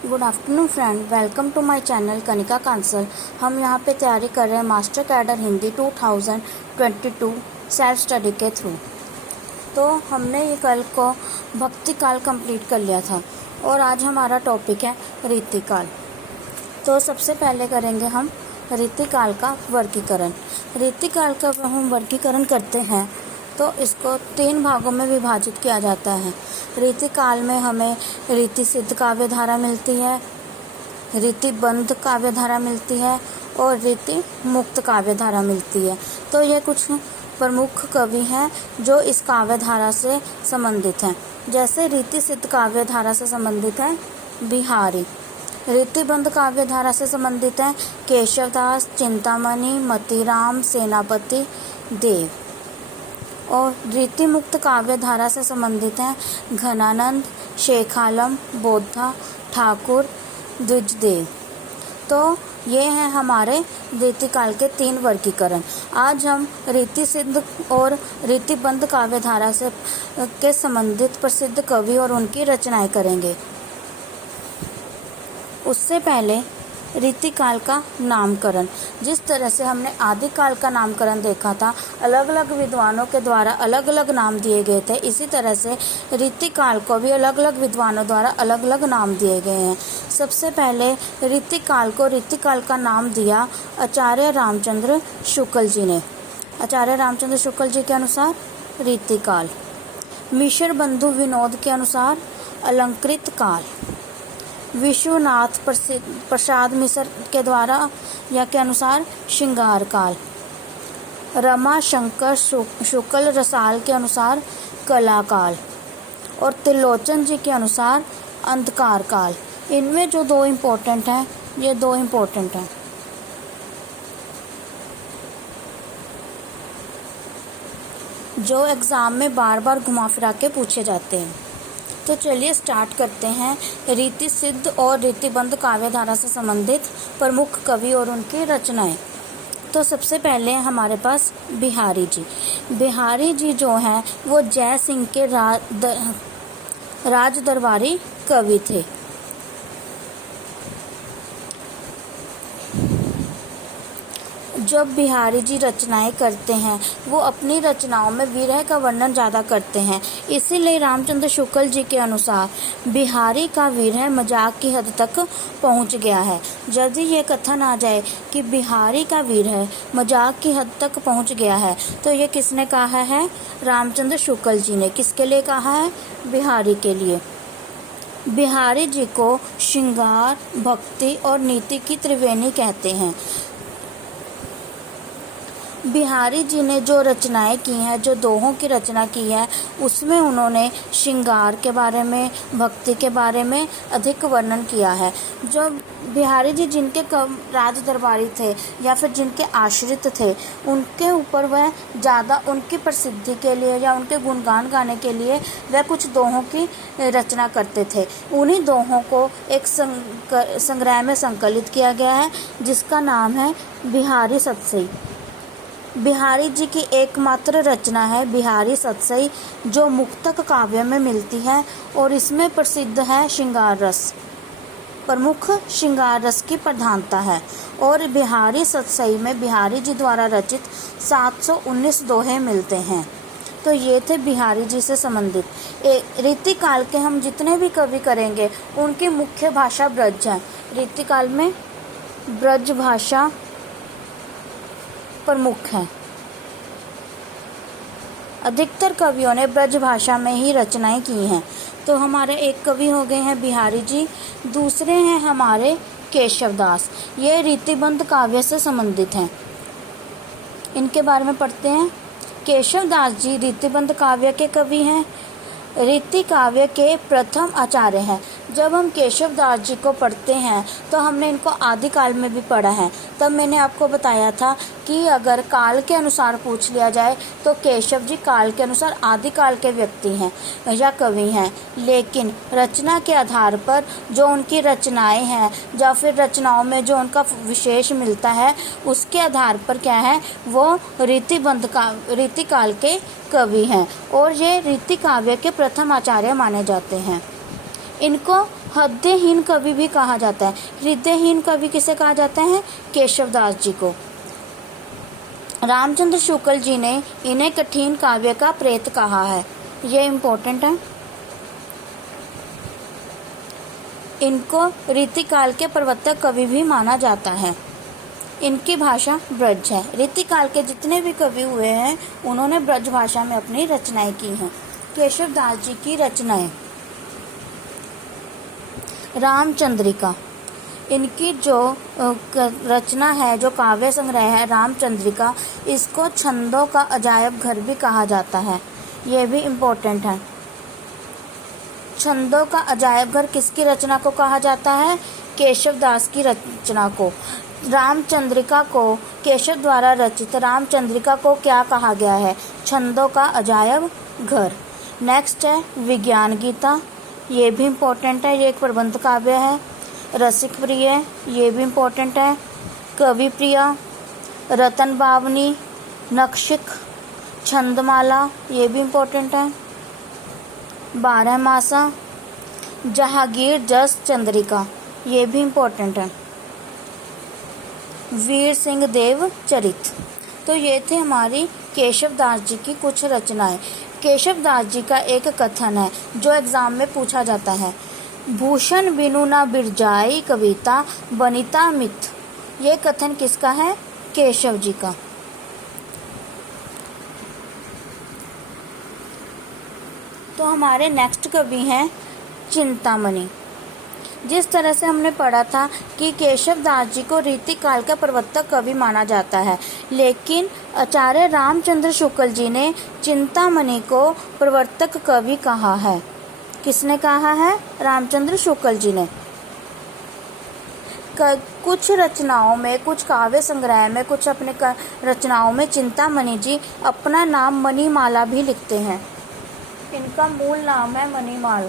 Good afternoon friend, welcome to my channel Kanika Kansal. हम यहाँ पे तैयारी कर रहे हैं master cadre Hindi 2022 self study के थ्रू। तो हमने ये कल को भक्ति काल कंप्लीट कर लिया था और आज हमारा टॉपिक है रीतिकाल। तो सबसे पहले करेंगे हम रीतिकाल का वर्गीकरण। रीतिकाल का हम वर्गीकरण करते हैं तो इसको 3 भागों में विभाजित किया जाता है। रीतिकाल में हमें रीति सिद्ध काव्य धारा मिलती है, रीतिबद्ध काव्य धारा मिलती है और रीति मुक्त काव्य धारा मिलती है। तो ये कुछ प्रमुख कवि हैं जो इस काव्य धारा से संबंधित हैं। जैसे रीति सिद्ध काव्य धारा से संबंधित है बिहारी, रीतिबद्ध काव्य धारा से संबंधित है केशवदास, चिंतामणि, मतीराम, सेनापति देव, और रीति मुक्त काव्य धारा से संबंधित हैं घनानंद, शेख आलम, बोधा, ठाकुर, द्विजदेव। तो ये हैं हमारे रीतिकाल के 3 वर्गीकरण। आज हम रीति सिद्ध और रीतिबद्ध काव्य धारा से के संबंधित प्रसिद्ध कवि और उनकी रचनाएं करेंगे। उससे पहले रीतिकाल का नामकरण। जिस तरह से हमने आदिकाल का नामकरण देखा था, अलग अलग विद्वानों के द्वारा अलग अलग नाम दिए गए थे, इसी तरह से रीतिकाल को भी अलग अलग विद्वानों द्वारा अलग अलग नाम दिए गए हैं। सबसे पहले रीतिकाल को रीतिकाल का नाम दिया आचार्य रामचंद्र शुक्ल जी ने। आचार्य रामचंद्र शुक्ल जी के अनुसार रीतिकाल। मिश्र बंधु विनोद के अनुसार अलंकृत काल। विश्वनाथ प्रसाद मिश्र के द्वारा या के अनुसार श्रृंगार काल। रमा शंकर शुक्ल रसाल के अनुसार कला काल और त्रिलोचन जी के अनुसार अंधकार काल। इनमें जो 2 इम्पोर्टेंट हैं, ये 2 इम्पोर्टेंट हैं। जो एग्ज़ाम में बार बार घुमा फिरा के पूछे जाते हैं। तो चलिए स्टार्ट करते हैं रीति सिद्ध और रीतिबद्ध काव्य धारा से संबंधित प्रमुख कवि और उनकी रचनाएं। तो सबसे पहले हमारे पास बिहारी जी। बिहारी जी जो हैं वो जय सिंह के राज दरबारी कवि थे। जब बिहारी जी रचनाएं करते हैं वो अपनी रचनाओं में विरह का वर्णन ज़्यादा करते हैं। इसीलिए रामचंद्र शुक्ल जी के अनुसार बिहारी का विरह मजाक की हद तक पहुंच गया है। यदि ये कथन आ जाए कि बिहारी का विरह मजाक की हद तक पहुंच गया है तो ये किसने कहा है? रामचंद्र शुक्ल जी ने। किसके लिए कहा है? बिहारी के लिए। बिहारी जी को श्रृंगार, भक्ति और नीति की त्रिवेणी कहते हैं। बिहारी जी ने जो रचनाएं की हैं, जो दोहों की रचना की है, उसमें उन्होंने श्रृंगार के बारे में, भक्ति के बारे में अधिक वर्णन किया है। जो बिहारी जी जिनके राज दरबारी थे या फिर जिनके आश्रित थे, उनके ऊपर वह ज़्यादा उनकी प्रसिद्धि के लिए या उनके गुणगान गाने के लिए वह कुछ दोहों की रचना करते थे। उन्हीं दोहों को एक संग्रह में संकलित किया गया है जिसका नाम है बिहारी सतसई। बिहारी जी की एकमात्र रचना है बिहारी सतसई, जो मुक्तक काव्य में मिलती है और इसमें प्रसिद्ध है श्रृंगार रस। प्रमुख श्रृंगार रस की प्रधानता है और बिहारी सतसई में बिहारी जी द्वारा रचित 719 दोहे मिलते हैं। तो ये थे बिहारी जी से संबंधित। रीतिकाल के हम जितने भी कवि करेंगे उनकी मुख्य भाषा ब्रज है। रीतिकाल में ब्रज भाषा प्रमुख है। अधिकतर कवियों ने ब्रज भाषा में ही रचनाएं की हैं। तो हमारे एक कवि हो गए हैं बिहारी जी, दूसरे हैं हमारे केशवदास। ये रीतिबद्ध काव्य से संबंधित हैं। इनके बारे में पढ़ते हैं। केशवदास जी रीतिबद्ध काव्य के कवि हैं, रीति काव्य के प्रथम आचार्य हैं। जब हम केशवदास जी को पढ़ते हैं तो हमने इनको आदिकाल में भी पढ़ा है। तब मैंने आपको बताया था कि अगर काल के अनुसार पूछ लिया जाए तो केशव जी काल के अनुसार आदिकाल के व्यक्ति हैं या कवि हैं, लेकिन रचना के आधार पर जो उनकी रचनाएं हैं या फिर रचनाओं में जो उनका विशेष मिलता है उसके आधार पर क्या है, वो रीतिकाल के कवि हैं और ये रीति काव्य के प्रथम आचार्य माने जाते हैं। इनको हृदयहीन कवि भी कहा जाता है। हृदयहीन कवि किसे कहा जाता है? केशवदास जी को। रामचंद्र शुक्ल जी ने इन्हें कठिन काव्य का प्रेत कहा है। ये इम्पोर्टेंट है। इनको रीतिकाल के प्रवर्तक कवि भी माना जाता है। इनकी भाषा ब्रज है। रीतिकाल के जितने भी कवि हुए हैं उन्होंने ब्रज भाषा में अपनी रचनाएं की हैं। केशवदास जी की रचनाएं। रामचंद्रिका, इनकी जो रचना है, जो काव्य संग्रह है रामचंद्रिका, इसको छंदों का अजायब घर भी कहा जाता है। ये भी इम्पोर्टेंट है। छंदों का अजायब घर किसकी रचना को कहा जाता है? केशवदास की रचना को। रामचंद्रिका को, केशव द्वारा रचित रामचंद्रिका को क्या कहा गया है? छंदों का अजायब घर। नेक्स्ट है विज्ञान गीता। ये भी इम्पोर्टेंट है। ये एक प्रबंध काव्य है। रसिक प्रिय, ये भी इम्पोर्टेंट है। कवि प्रिया, रतन बावनी, नक्षिक, छंदमाला, ये भी इम्पोर्टेंट है। बारहमासा, जहांगीर जस चंद्रिका, ये भी इम्पोर्टेंट है। वीर सिंह देव चरित। तो ये थे हमारी केशवदास जी की कुछ रचनाएं। केशवदास जी का एक कथन है जो एग्जाम में पूछा जाता है। भूषण बिनु ना बिरजाई कविता बनिता मिथ। ये कथन किसका है? केशव जी का। तो हमारे नेक्स्ट कवि हैं चिंतामणि। जिस तरह से हमने पढ़ा था कि केशवदास जी को रीतिकाल का प्रवर्तक कवि माना जाता है, लेकिन आचार्य रामचंद्र शुक्ल जी ने चिंतामणि को प्रवर्तक कवि कहा है। किसने कहा है? रामचंद्र शुक्ल जी ने। कुछ रचनाओं में, कुछ काव्य संग्रह में, कुछ अपने रचनाओं में चिंतामणि जी अपना नाम मणिमाला भी लिखते हैं। इनका मूल नाम है मणिमाल।